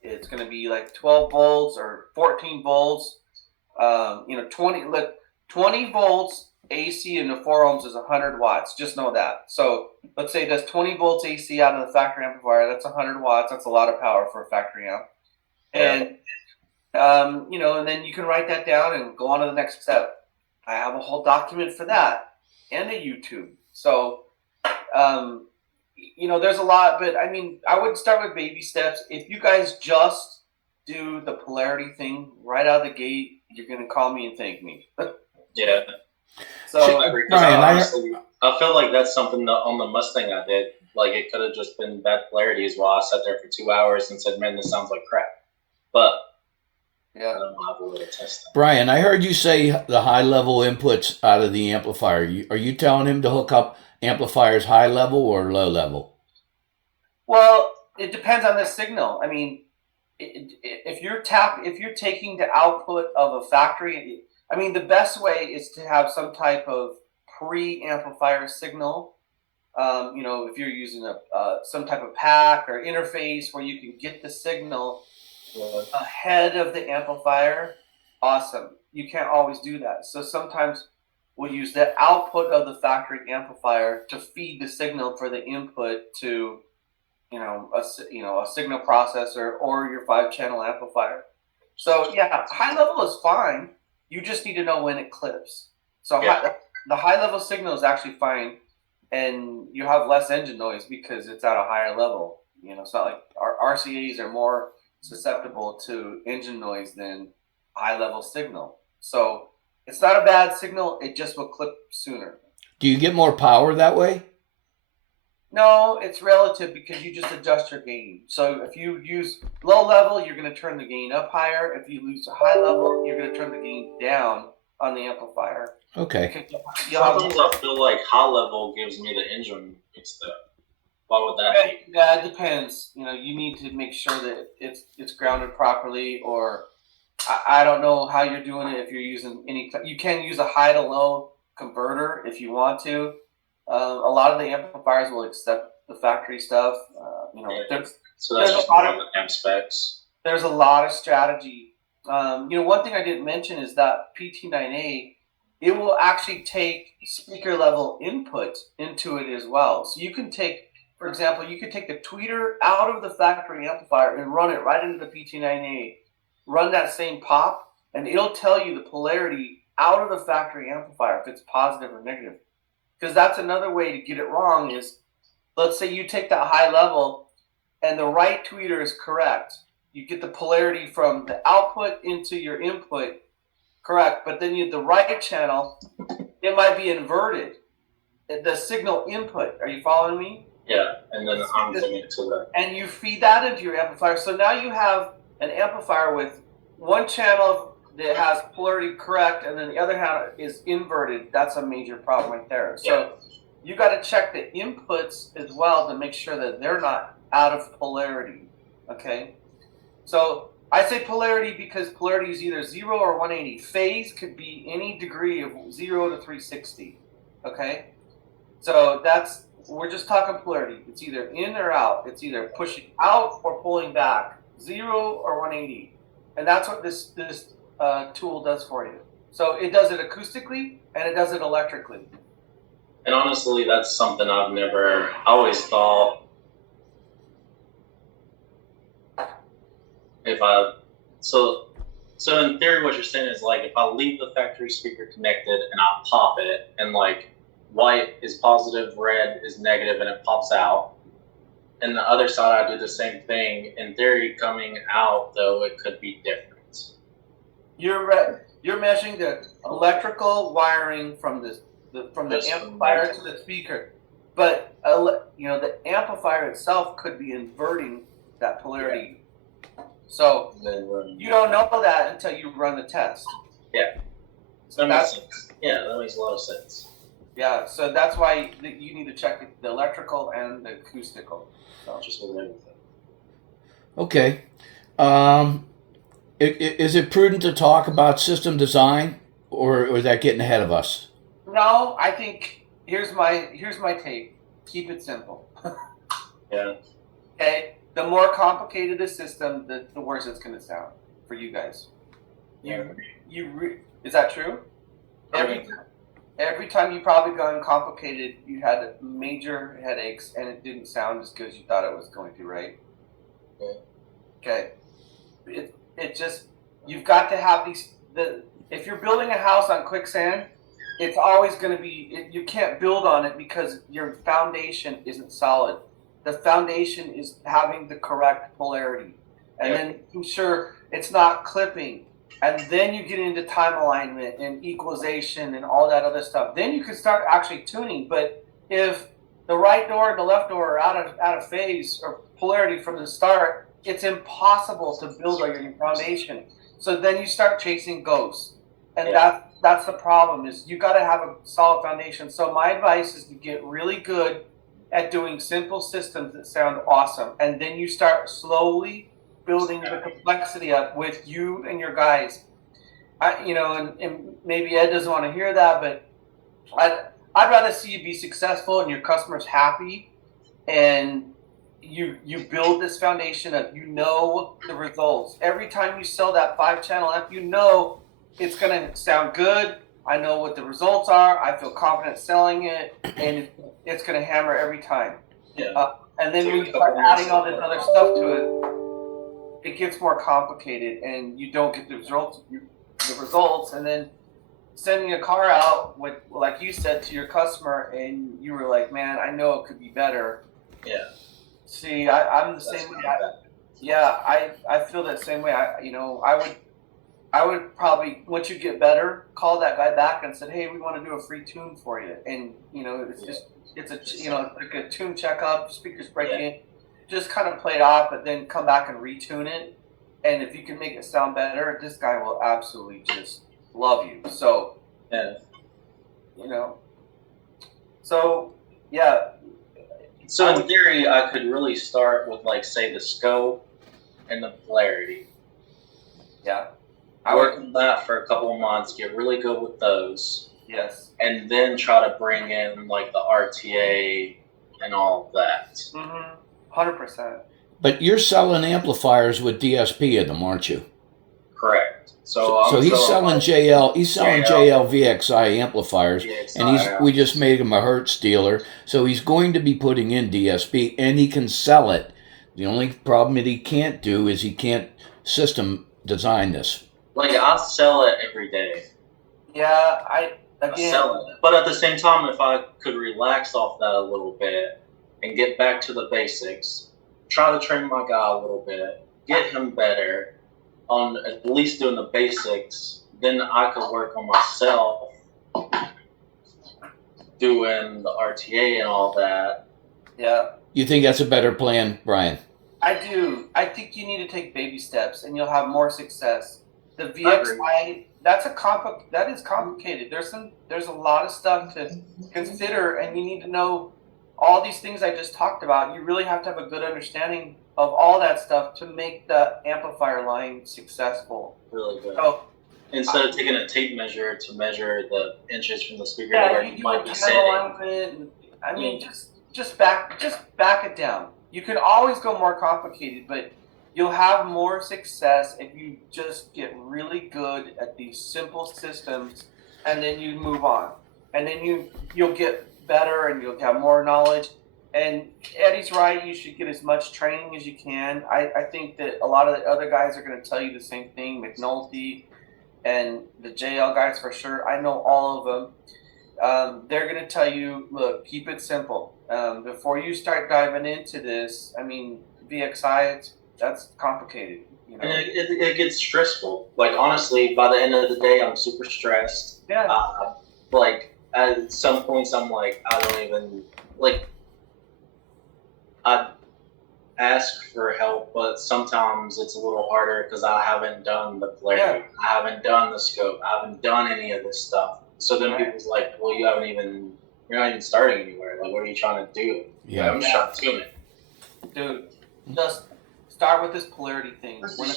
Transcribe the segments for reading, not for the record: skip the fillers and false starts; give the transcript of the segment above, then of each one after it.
It's going to be like 12 volts or 14 volts. 20 volts AC into 4 ohms is 100 watts. Just know that. So let's say it does 20 volts AC out of the factory amplifier. That's 100 watts. That's a lot of power for a factory amp. And and then you can write that down and go on to the next step. I have a whole document for that and a YouTube. So, there's a lot, but I mean, I would start with baby steps. If you guys just do the polarity thing right out of the gate, you're going to call me and thank me. Yeah. So, Brian, I feel like that's something that on the Mustang I did. Like, it could have just been bad polarity as well. I sat there for 2 hours and said, man, this sounds like crap. But yeah. I don't have a way to test that. Brian, I heard you say the high level inputs out of the amplifier. Are you telling him to hook up amplifiers high level or low level? Well, it depends on the signal. I mean, if you're taking the output of a factory, I mean, the best way is to have some type of pre-amplifier signal. If you're using some type of pack or interface where you can get the signal ahead of the amplifier, awesome. You can't always do that. So sometimes we'll use the output of the factory amplifier to feed the signal for the input to a signal processor or your 5-channel amplifier. So yeah, high level is fine. You just need to know when it clips. So the high level signal is actually fine, and you have less engine noise because it's at a higher level. It's not like our RCAs are more susceptible to engine noise than high level signal. So it's not a bad signal. It just will clip sooner. Do you get more power that way? No, it's relative because you just adjust your gain. So if you use low level, you're going to turn the gain up higher. If you use a high level, you're going to turn the gain down on the amplifier. Okay. Sometimes I feel like high level gives me the engine mixed up. Why would that be? Yeah, it depends. You need to make sure that it's grounded properly, or I don't know how you're doing it. If you're using you can use a high to low converter if you want to. A lot of the amplifiers will accept the factory stuff. So that's just part of the amp specs. There's a lot of strategy. One thing I didn't mention is that PT9A, it will actually take speaker level input into it as well. So you can take, for example, you could take the tweeter out of the factory amplifier and run it right into the PT9A. Run that same pop, and it'll tell you the polarity out of the factory amplifier if it's positive or negative. Because that's another way to get it wrong is, let's say you take that high level and the right tweeter is correct. You get the polarity from the output into your input correct, but then the right channel, it might be inverted. The signal input, are you following me? Yeah, and then I'm taking it to that. And you feed that into your amplifier. So now you have an amplifier with one channel that has polarity correct, and then the other hand is inverted. That's a major problem right there. So you got to check the inputs as well to make sure that they're not out of polarity. Okay, so I say polarity because polarity is either 0 or 180. Phase could be any degree of 0 to 360. Okay, so we're just talking polarity. It's either in or out. It's either pushing out or pulling back, 0 or 180, and that's what this tool does for you. So it does it acoustically and it does it electrically. And honestly, that's something I always thought so in theory what you're saying is, like, if I leave the factory speaker connected and I pop it and like white is positive, red is negative, and it pops out, and the other side I do the same thing, in theory coming out though it could be different. You're measuring the electrical wiring from the amplifier to the speaker, but the amplifier itself could be inverting that polarity. So you don't know that until you run the test. Yeah, so that makes sense. Yeah, that makes a lot of sense. Yeah, so that's why you need to check the electrical and the acoustical. So just with everything. Okay. Is it prudent to talk about system design, or is that getting ahead of us? No, I think here's my take. Keep it simple. Yeah. Okay. the more complicated the system, the worse it's going to sound for you guys. Is that true? Every time you probably got uncomplicated, you had major headaches, and it didn't sound as good as you thought it was going to, right? Yeah. Okay. It just, you've got to have if you're building a house on quicksand, it's always going to be, you can't build on it because your foundation isn't solid. The foundation is having the correct polarity, and then making sure it's not clipping. And then you get into time alignment and equalization and all that other stuff. Then you can start actually tuning. But if the right door and the left door are out of phase or polarity from the start, it's impossible to build on your foundation. So then you start chasing ghosts, and that's the problem. Is you got to have a solid foundation. So my advice is to get really good at doing simple systems that sound awesome, and then you start slowly building the complexity up with you and your guys. And maybe Ed doesn't want to hear that, but I'd rather see you be successful and your customers happy, and you build this foundation of the results. Every time you sell that 5-channel amp, it's going to sound good. I know what the results are. I feel confident selling it, and it's going to hammer every time. Yeah. And then when you start adding all this other stuff to it, it gets more complicated, and you don't get the results. And then sending a car out with, like you said, to your customer, and you were like, "Man, I know it could be better." Yeah. See, I'm the same way. I feel that same way. I would probably, once you get better, call that guy back and said, "Hey, we want to do a free tune for you." And it's like a tune checkup, speakers breaking. Just kind of play it off, but then come back and retune it. And if you can make it sound better, this guy will absolutely just love you. So, So in theory, I could really start with, like, say, the scope and the polarity. Yeah. I work on that for a couple of months, get really good with those. Yes. And then try to bring in, like, the RTA and all of that. Mm-hmm. 100%. But you're selling amplifiers with DSP in them, aren't you? Correct. So he's selling JL. He's selling JL VXI amplifiers, and we just made him a Hertz dealer. So he's going to be putting in DSP, and he can sell it. The only problem that he can't do is he can't system design this. Like, I sell it every day. Yeah, I sell it. But at the same time, if I could relax off that a little bit and get back to the basics, try to train my guy a little bit, get him better on at least doing the basics, then I could work on myself doing the RTA and all that. Yeah. You think that's a better plan, Brian? I do. I think you need to take baby steps, and you'll have more success. The VXI, that is complicated. There's a lot of stuff to consider, and you need to know all these things I just talked about. You really have to have a good understanding of all that stuff to make the amplifier line successback. Really good. So, instead of taking a tape measure to measure the inches from the speaker to where you might be sitting. I mean, just back it down. You can always go more complicated, but you'll have more success if you just get really good at these simple systems, and then you move on, and then you'll get better, and you'll have more knowledge. And Eddie's right. You should get as much training as you can. I think that a lot of the other guys are going to tell you the same thing. McNulty and the JL guys for sure. I know all of them. They're going to tell you, look, keep it simple. Before you start diving into this, I mean, VXI, that's complicated. And it gets stressful. Like, honestly, by the end of the day, I'm super stressed. Yeah. Like, at some points, I'm like, I don't even, like, I ask for help, but sometimes it's a little harder because I haven't done the polarity. I haven't done the scope. I haven't done any of this stuff. So then people's like, well, you're not even starting anywhere. Like, what are you trying to do? Yeah. I'm just trying to tune it. Dude, just start with this polarity thing. When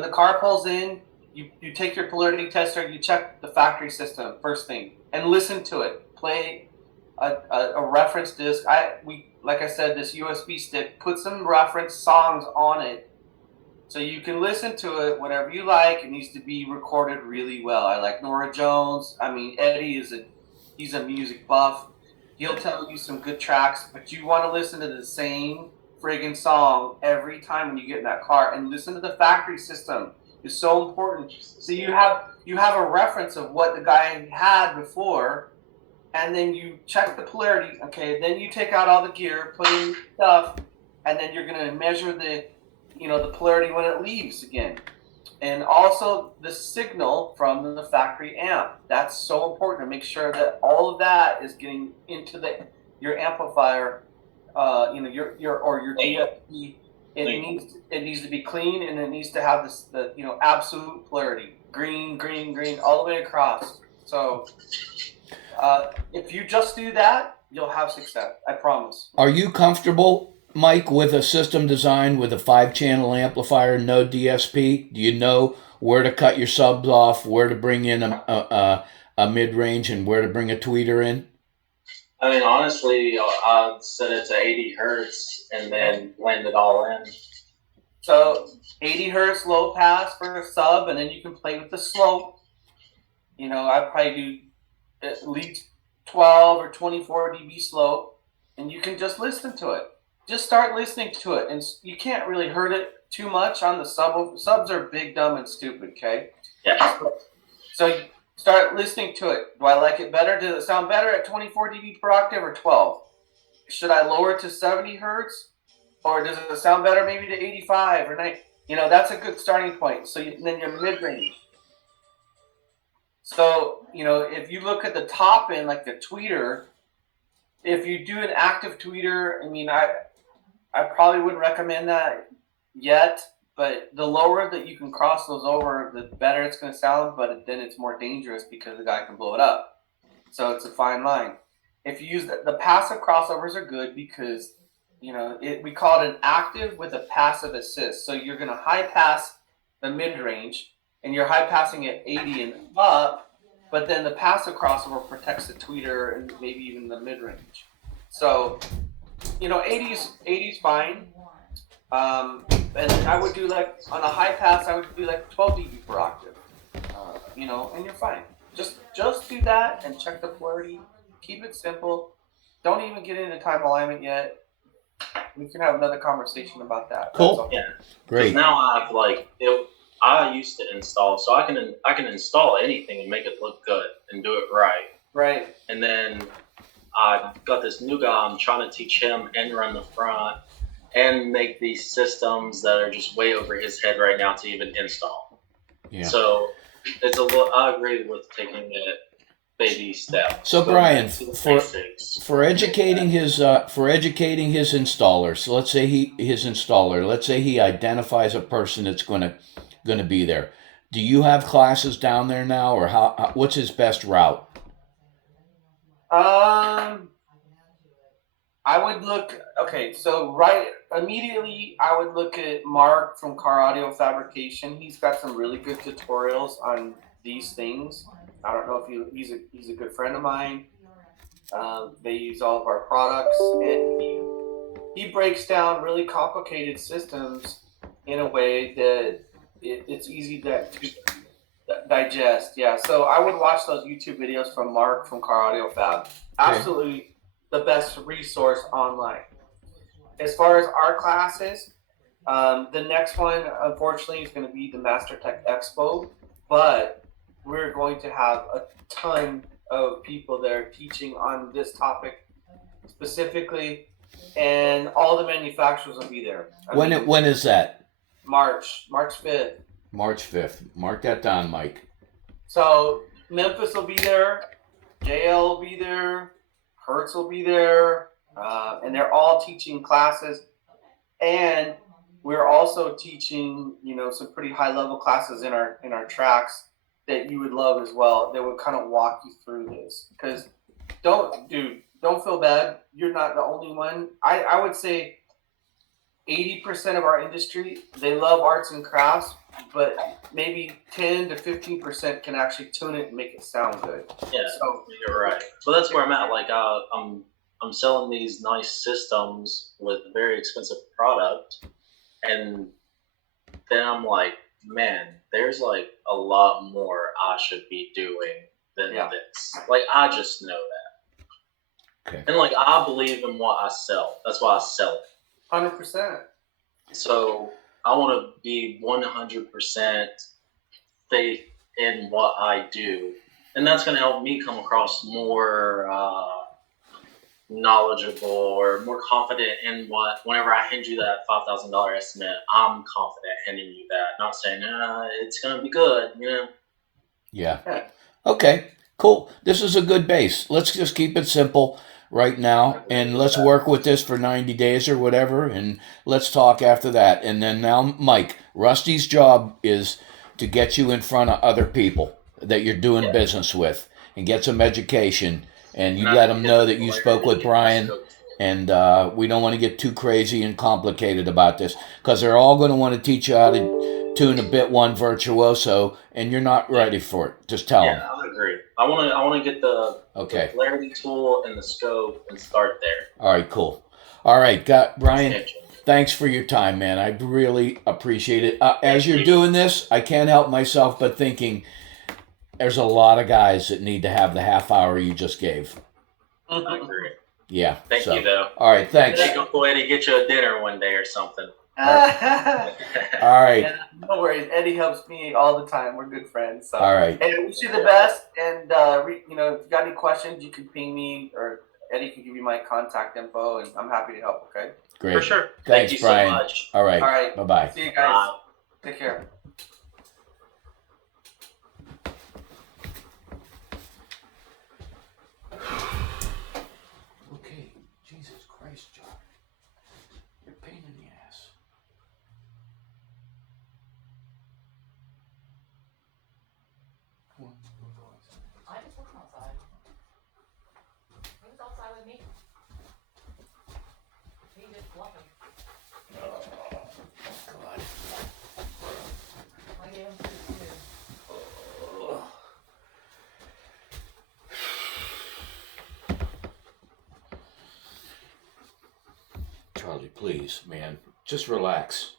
the car pulls in, you take your polarity tester, you check the factory system first thing, and listen to it. Play a reference disc. We like I said, this USB stick, put some reference songs on it so you can listen to it whenever you like. It needs to be recorded really well. I like Nora Jones. I mean, Eddie he's a music buff. He'll tell you some good tracks, but you want to listen to the same friggin' song every time when you get in that car, and listen to the factory system. It's so important. So you have a reference of what the guy had before, and then you check the polarity. Okay, then you take out all the gear, put in stuff, and then you're gonna measure the polarity when it leaves again, and also the signal from the factory amp. That's so important to make sure that all of that is getting into your amplifier. Your DSP. It needs to be clean, and it needs to have the absolute polarity, green, green, green, all the way across. So if you just do that, you'll have success. I promise. Are you comfortable, Mike, with a system design with a 5-channel amplifier, no DSP? Do you know where to cut your subs off, where to bring in a mid-range, and where to bring a tweeter in? I mean, honestly, I'd set it to 80 hertz and then blend it all in. So 80 hertz low pass for a sub, and then you can play with the slope. I'd probably do at least 12 or 24 dB slope, and you can just listen to it. Just start listening to it, and you can't really hurt it too much on the sub. Subs are big, dumb, and stupid, okay? Yeah. So you start listening to it. Do I like it better? Does it sound better at 24 dB per octave or 12? Should I lower it to 70 hertz? Or does it sound better maybe to 85 or 90? That's a good starting point. So then your mid-range. So, if you look at the top end, like the tweeter, if you do an active tweeter, I mean, I probably wouldn't recommend that yet, but the lower that you can cross those over, the better it's going to sound, but then it's more dangerous because the guy can blow it up. So it's a fine line. If you use the passive crossovers are good because, we call it an active with a passive assist. So you're going to high pass the mid-range, and you're high passing at 80 and up, but then the passive crossover protects the tweeter and maybe even the mid-range. So, 80's fine. And I would do on a high pass, I would do 12 dB per octave. And you're fine. Just do that and check the polarity. Keep it simple. Don't even get into time alignment yet. We can have another conversation about that. Cool. Yeah. Great. Now I have I used to install, so I can install anything and make it look good and do it right. Right. And then I got this new guy. I'm trying to teach him and run the front and make these systems that are just way over his head right now to even install. Yeah. So it's I agree with taking it baby step. So Brian, for educating his installer, so let's say he identifies a person that's going to be there. Do you have classes down there now, or what's his best route? I would look. Okay, so right immediately, I would look at Mark from Car Audio Fabrication. He's got some really good tutorials on these things. I don't know if he's a good friend of mine. They use all of our products, and he breaks down really complicated systems in a way that it's easy to digest. Yeah, so I would watch those YouTube videos from Mark from Car Audio Fab. Absolutely the best resource online. As far as our classes, the next one, unfortunately, is going to be the MasterTech Expo, but we're going to have a ton of people that are teaching on this topic specifically, and all the manufacturers will be there. When is that? March 5th. March 5th. Mark that down, Mike. So Memphis will be there, JL will be there, Hertz will be there, and they're all teaching classes. And we're also teaching, some pretty high level classes in our tracks that you would love as well. That would kind of walk you through this. Because don't feel bad. You're not the only one. I would say 80% of our industry, they love arts and crafts, but maybe 10 to 15% can actually tune it and make it sound good. Yeah, so you're right. So that's where I'm at. Like, I'm I'm selling these nice systems with very expensive product, and then I'm like, man, there's like a lot more I should be doing than this. Like, I just know that. Okay. And like, I believe in what I sell. That's why I sell it. 100%. So I want to be 100% faith in what I do, and that's going to help me come across more knowledgeable or more confident in what. Whenever I hand you that $5,000 estimate, I'm confident handing you that, not saying it's going to be good. Yeah. Okay. Cool. This is a good base. Let's just keep it simple right now, and let's work with this for 90 days or whatever, and let's talk after that. And then now, Mike, Rusty's job is to get you in front of other people that you're doing business with and get some education, and you let them know that you spoke with Brian, and we don't want to get too crazy and complicated about this, because they're all going to want to teach you how to tune a Bit 1 Virtuoso, and you're not ready for it. Just tell them. Yeah, I agree. I want to get the clarity tool and the scope and start there. All right, cool. All right, Brian, thanks for your time, man. I really appreciate it. As you're doing this, I can't help myself but thinking there's a lot of guys that need to have the half hour you just gave. I agree. Yeah. Thank you, though. All right, thanks. Maybe Uncle Eddie get you a dinner one day or something. All right. Yeah, no worries. Eddie helps me all the time. We're good friends. So. All right. And I wish you the best. And if you got any questions, you can ping me, or Eddie can give you my contact info, and I'm happy to help. Okay. Great. For sure. Thanks, Thank you Brian. so much. All right. All right. Bye-bye. See you guys. Take care. Okay. Jesus Christ, John. You're a pain in the ass. Come on, we'll go outside. I just took him outside. He was outside with me. He just bluffing. God. I gave him food too. Charlie, please, man, just relax.